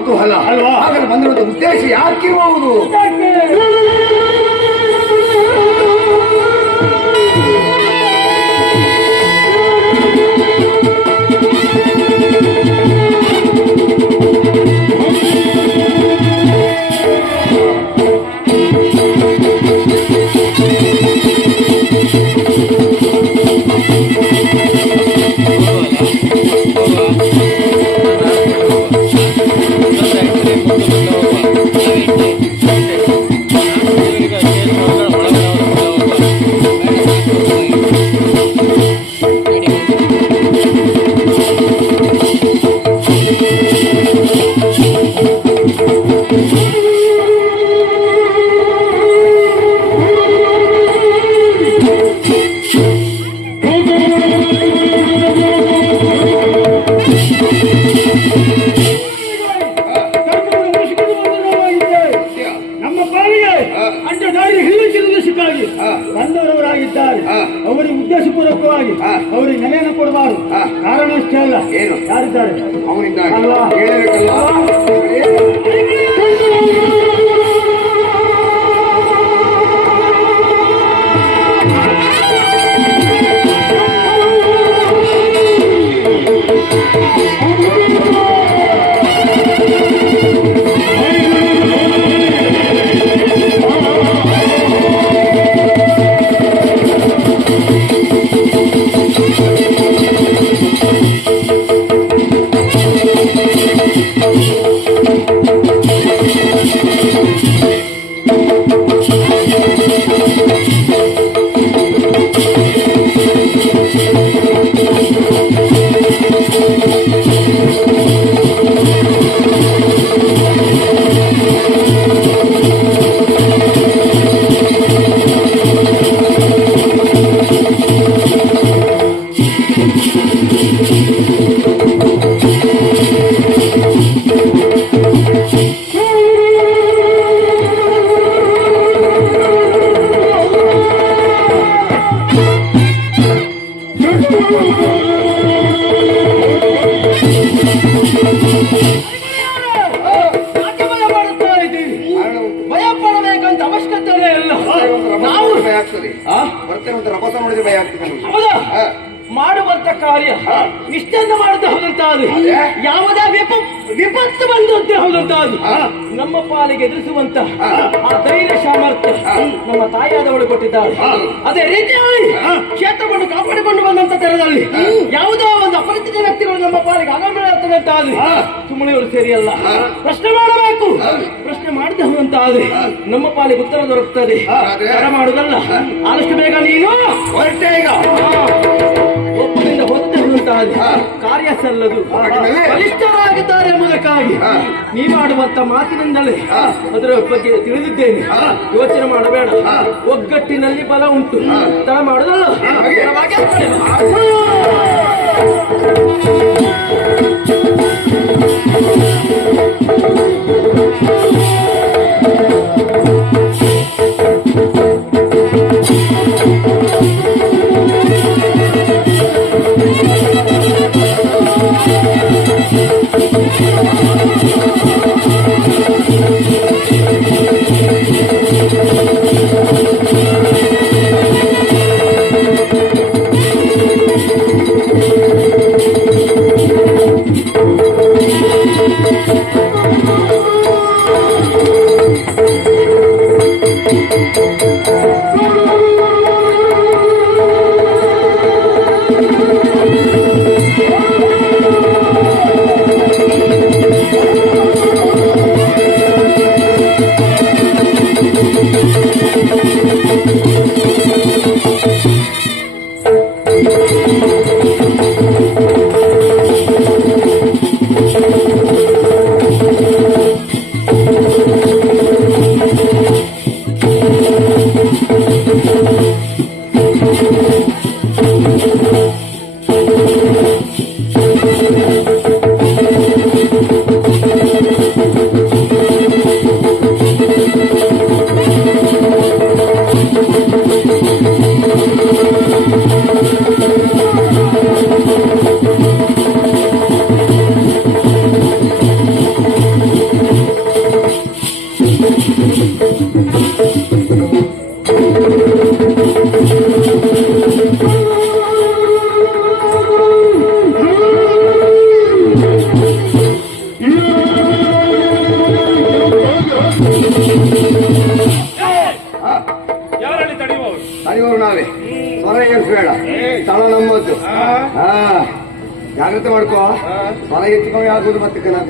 ಕುತೂಹಲ ಅಲ್ವಾ? ಹಾಗಾದ್ರೆ ಬಂದಿರುವಂತ ಉದ್ದೇಶ ಯಾಕಿರಬಹುದು ಅಂತ ರಭಸ ಮಾಡಿದ್ರೆ ಭಯ ಆಗ್ತದೆ ಹೌದಾ? ಮಾಡುವಂತ ಕಾರ್ಯ. ಇಷ್ಟನ್ನು ಮಾಡುತ್ತಾ ಹೌದಂತಾದ್ರೆ? ಯಾವುದೇ ವಿಪ ವಿಪತ್ತು ಬಂದಂತೆ ಹೌದಂತಾದ್ರೆ ಹಾ. ನಮ್ಮ ಪಾಲಿಗೆ ಎದುರಿಸುವಂತ ಆ ಧೈರ್ಯ ಸಾಮರ್ಥ್ಯ ನಮ್ಮ ತಾಯಿಯಾದವಳು ಕೊಟ್ಟಿದ್ದಾರೆ ಅದೇ ರೀತಿಯಲ್ಲಿ ಕ್ಷೇತ್ರವನ್ನು ಕಾಪಾಡಿಕೊಂಡು ಬಂದಂತ ತೆರದಲ್ಲಿ ಯಾವುದೋ ಒಂದು ಅಪರಿಚಿತ ವ್ಯಕ್ತಿಗಳು ನಮ್ಮ ಪಾಲಿಗೆ ಆಗಮನ ಆಗ್ತದೆ ಅಂತ ಆದ್ರೆ. ಸುಮ್ಮನೆ ಸರಿಯಲ್ಲ. ಪ್ರಶ್ನೆ ಮಾಡಬೇಕು. ಪ್ರಶ್ನೆ ಮಾಡದೆ ಹೋದಂತ ಆದ್ರೆ ನಮ್ಮ ಪಾಲಿಗೆ ಉತ್ತರ ದೊರಕುತ್ತದೆ ಮಾಡುದಲ್ಲ. ಆದಷ್ಟು ಬೇಗ ನೀನು ಹಾ. ನೀ ಮಾಡುವಂತ ಮಾತಿನಿಂದಲೇ ಅದರ ಬಗ್ಗೆ ತಿಳಿದಿದ್ದೇನೆ. ಯೋಚನೆ ಮಾಡಬೇಡ. ಒಗ್ಗಟ್ಟಿನಲ್ಲಿ ಬಲ ಉಂಟು. ತಡ ಮಾಡುದಲ್ಲ? ಹಾಗೆ.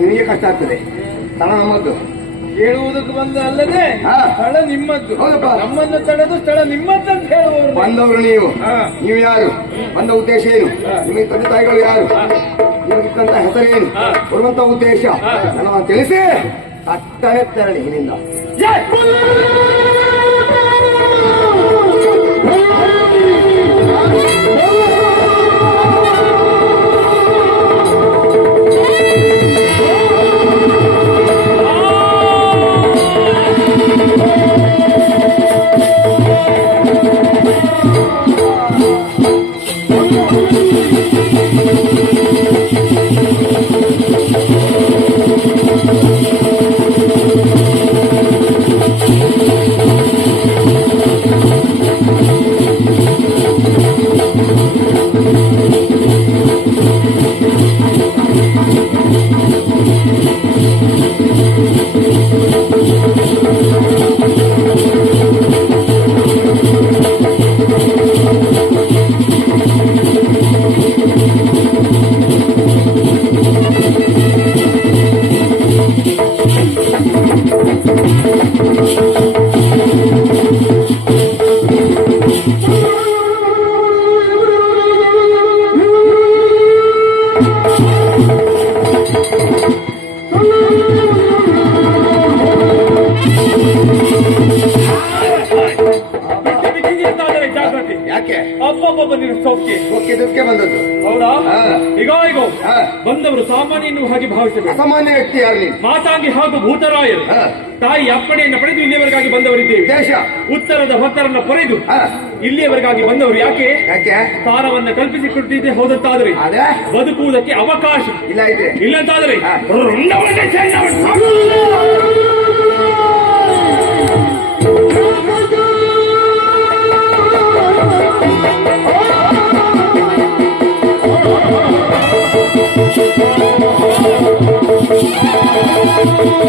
ನಿನಗೆ ಕಷ್ಟ ಆಗ್ತದೆ. ಸ್ಥಳ ನಮ್ಮದ್ದು. ಹೇಳುವುದಕ್ಕೆ ಬಂದ ಅಲ್ಲದೆ. ಸ್ಥಳ ನಿಮ್ಮದ್ದು. ಹೌದಪ್ಪ. ನಮ್ಮನ್ನು ತಡೆದು ಸ್ಥಳ ನಿಮ್ಮದ್ದು ಅಂತ ಹೇಳುವವರು ಬಂದವರು ನೀವು. ನೀವು ಯಾರು? ಬಂದ ಉದ್ದೇಶ ಏನು? ನಿಮಗೆ ತಂದೆ ತಾಯಿಗಳು ಯಾರು? ನಿಮಗಿತ್ತಂತ ಹೆಸರೇನು? ಬರುವಂತ ಉದ್ದೇಶ? ನನ್ನ ತಿಳಿಸಿ. ತಟ್ಟನೆ ತೆರಳಿ ಇಲ್ಲಿಂದ. ಬಿಗಿಗಿಂತಾದರೆ Yeah. ಭಾವಿಸಬೇಕು ಅಸಾಮಾನ್ಯ ವ್ಯಕ್ತಿ ಮಾತಾಂಗಿ ಹಾಗೂ ಭೂತರಾಯರು. ತಾಯಿ ಅಪ್ಪಣೆಯನ್ನು ಪಡೆದು ಇಲ್ಲಿಯವರೆಗಾಗಿ ಬಂದವರಿದ್ದೇವೆ. ದೇಶ. ಉತ್ತರದ ಭಕ್ತರನ್ನ ಪೊರೆದು. ಇಲ್ಲಿಯವರೆಗಾಗಿ ಬಂದವರು ಯಾಕೆ? ಯಾಕೆ? ಸಾರವನ್ನ ಕಲ್ಪಿಸಿಕೊಟ್ಟಿದ್ದೆ ಹೋದಂತಾದರೆ ಬದುಕುವುದಕ್ಕೆ ಅವಕಾಶ. ಇಲ್ಲ ಇದೆ ಇಲ್ಲಂತಾದರೆ ಹಾ.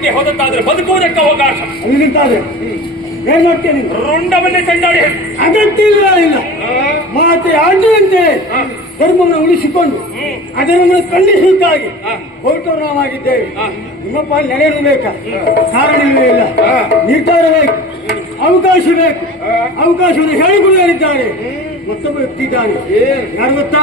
ಕಲ್ಪಿಸಿಕೊಟ್ಟಿದ್ದೆ ಹೋದಂತಾದ್ರೆ ಬದುಕುವುದಕ್ಕೆ ಅವಕಾಶ. ನಿಂತಾದ್ರೆ ಏನ್ ಮಾಡ್ತೀಯ ನೀನು? ರುಂಡವನ್ನೇ ಅಗತ್ಯ ಇಲ್ಲ ಇಲ್ಲ ಮಾತೆ ಆಜ್ಞೆಯಂತೆ ಧರ್ಮವನ್ನು ಉಳಿಸಿಕೊಂಡು ಅದನ್ನು ಖಂಡಿಸುತ್ತಾಗಿ ಹೊರಟು ನಾವಾಗಿದ್ದೇವೆ ನಿಮ್ಮ ಪಾಲು ನೆಲೆಯನ್ನು ಬೇಕಾ ಕಾರಣವೇ ಇಲ್ಲ. ನಿರ್ಧಾರ ಬೇಕು ಅವಕಾಶ ಬೇಕು. ಅವಕಾಶವನ್ನು ಹೇಳಿಕೊಳ್ಳಲಿದ್ದಾರೆ ಮತ್ತೊಬ್ಬ ವ್ಯಕ್ತಿ ಇದ್ದಾನೆ. ಯಾರು ಗೊತ್ತಾ?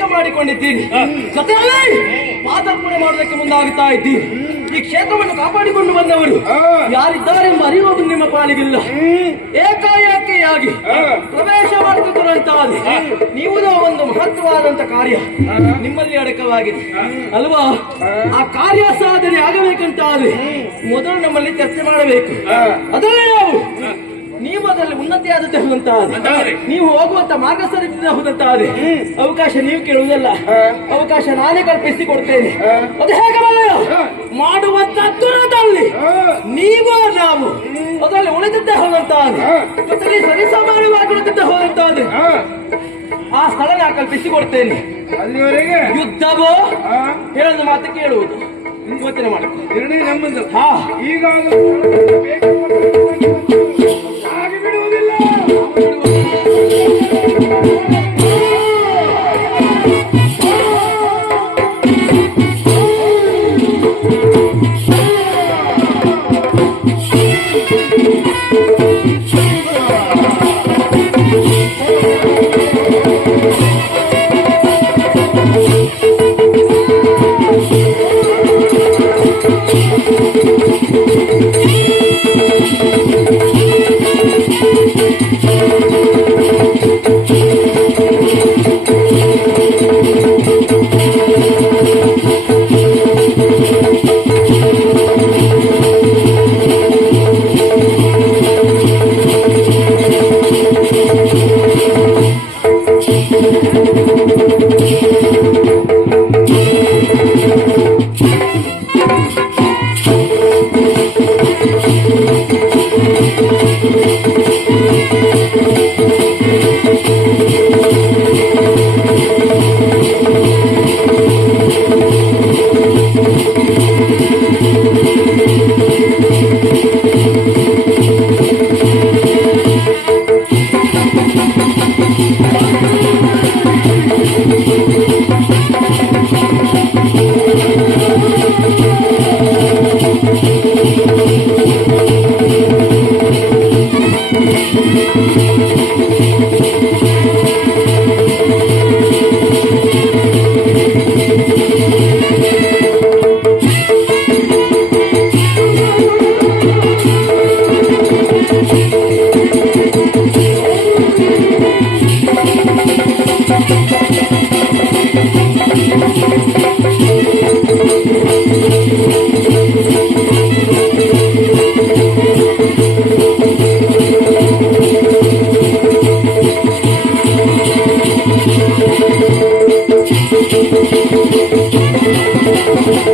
ಕಾಪಾಡಿಕೊಂಡಿದ್ದೀರಿ ಜೊತೆಯಲ್ಲಿ ಪಾದಾರ್ಪಣೆ ಮಾಡೋದಕ್ಕೆ ಮುಂದಾಗುತ್ತಾ ಇದ್ದೀರಿ. ಈ ಕ್ಷೇತ್ರವನ್ನು ಕಾಪಾಡಿಕೊಂಡು ಬಂದವರು ಯಾರಿದ್ದಾರೆ ಮರೆಯುವುದು ನಿಮ್ಮ ಪಾಲಿಗಿಲ್ಲ. ಏಕಾಏಕಿಯಾಗಿ ಪ್ರವೇಶ ಮಾಡುತ್ತಿದ್ದಂತಾದ್ರೆ ನೀವು ಒಂದು ಮಹತ್ವವಾದಂತ ಕಾರ್ಯ ನಿಮ್ಮಲ್ಲಿ ಅಡಕವಾಗಿದೆ. ಅಲ್ವಾ? ಆ. ಕಾರ್ಯ ಸಾಧನೆ ಆಗಬೇಕಂತಾದ್ರೆ ಮೊದಲು ನಮ್ಮಲ್ಲಿ ಚರ್ಚೆ ಮಾಡಬೇಕು. ಅದನ್ನೇ ನಾವು ನೀವು ಅದರಲ್ಲಿ ಉನ್ನತಿಯಾದಂತೆ ಆದಂತೆ ಅಂತಾದ್ರೆ? ನೀವು ಹೋಗುವಂತ ಮಾರ್ಗ ಸರಿದಿಂದ ಹೋದಂತಾದ್ರೆ. ಅವಕಾಶ ನೀವು ಕೇಳುವುದಲ್ಲ. ಅವಕಾಶ ನಾನೇ ಕಲ್ಪಿಸಿ ಕೊಡ್ತೇನೆ ಅದು ಹೇಗೆ? ಮಾಡುವಂತ ನೀವು ನಾವು. ಅದರಲ್ಲಿ ಉಳಿದಂತೆ ಹೋದಂತಾದ್ರೆ. ಜೊತೆಗೆ ಸರಿಸಮಾನವಾಗಿ ಉಳಿದಿದ್ದೇ ಹೋದಂತಾದ್ರೆ. ಆ ಸ್ಥಳ ನಾ ಕಲ್ಪಿಸಿ ಕೊಡ್ತೇನೆ ಅಲ್ಲಿವರೆಗೆ? ಯುದ್ಧವೋ? ಹೇಳೋದು ಮಾತು ಕೇಳುವುದು. ಯೋಚನೆ ಮಾಡಿ ನಿರ್ಣಯ ನಮ್ಮದು ಹಾ. ಈಗ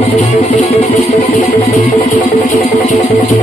Thank you.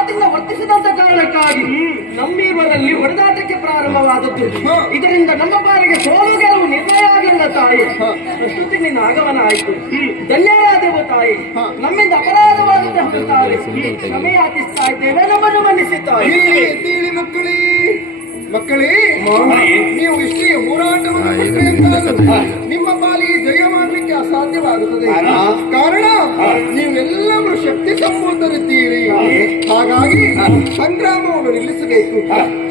ಮಾತಿಂದ ವರ್ತಿಸಿದಂತ ಕಾರಣಕ್ಕಾಗಿ ನಮ್ಮಿರುವಲ್ಲಿ ಹೊಡೆದಾಟಕ್ಕೆ ಪ್ರಾರಂಭವಾದದ್ದು. ಇದರಿಂದ ನಮ್ಮ ಬಾರಿಗೆ ಸೋಲು ಗೆಲುವು ನಿರ್ಣಯ ಆಗಿಲ್ಲ ತಾಯಿ ಪ್ರಸ್ತುತಿ ನಿನ್ನ ಆಗಮನ ಆಯಿತು. ಧನ್ಯರಾದೆವು ತಾಯಿ. ನಮ್ಮಿಂದ ಅಪರಾಧವಾದಂತೆ ಹೌದು ತಾಯಿ. ಕ್ಷಮೆ ಯಾಚಿಸ್ತಾ ಇದ್ದೇವೆ ನಮ್ಮನ್ನು ಮನ್ನಿಸಿ ತಾಯಿ. ಎದ್ದೇಳಿ, ಎದ್ದೇಳಿ ಮಕ್ಕಳೇ. ಮಕ್ಕಳೇ ನೀವು ಇಷ್ಟೇ ಹೋರಾಟವನ್ನು ನಿಮ್ಮ ಪಾಲಿಗೆ ಜಯ ಅಸಾಧ್ಯವಾಗುತ್ತದೆ ಕಾರಣ ನೀವೆಲ್ಲರೂ ಶಕ್ತಿ ಸಂಪೂರ್ಣರಿದ್ದೀರಿ ಹಾಗಾಗಿ ಸಂಗ್ರಾಮವನ್ನು ನಿಲ್ಲಿಸಬೇಕು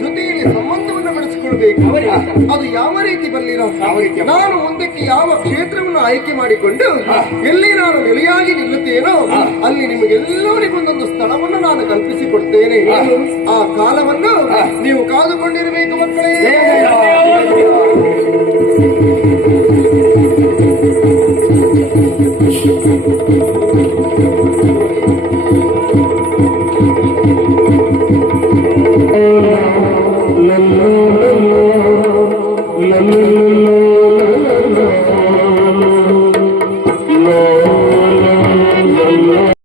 ಜೊತೆಯಲ್ಲಿ ಸಂಬಂಧವನ್ನು ಬೆಳೆಸಿಕೊಳ್ಬೇಕು ಅದು ಯಾವ ರೀತಿ ಬಲ್ಲಿರ ನಾನು ಒಂದಕ್ಕೆ ಯಾವ ಕ್ಷೇತ್ರವನ್ನು ಆಯ್ಕೆ ಮಾಡಿಕೊಂಡು ಎಲ್ಲಿ ನಾನು ನೆಲೆಯಾಗಿ ನಿಲ್ಲುತ್ತೇನೋ ಅಲ್ಲಿ ನಿಮಗೆಲ್ಲರಿಗೊಂದೊಂದು ಸ್ಥಳವನ್ನು ನಾನು ಕಲ್ಪಿಸಿಕೊಡ್ತೇನೆ ಆ ಕಾಲವನ್ನು ನೀವು ಕಾದುಕೊಂಡಿರಬೇಕು ಮಕ್ಕಳೇ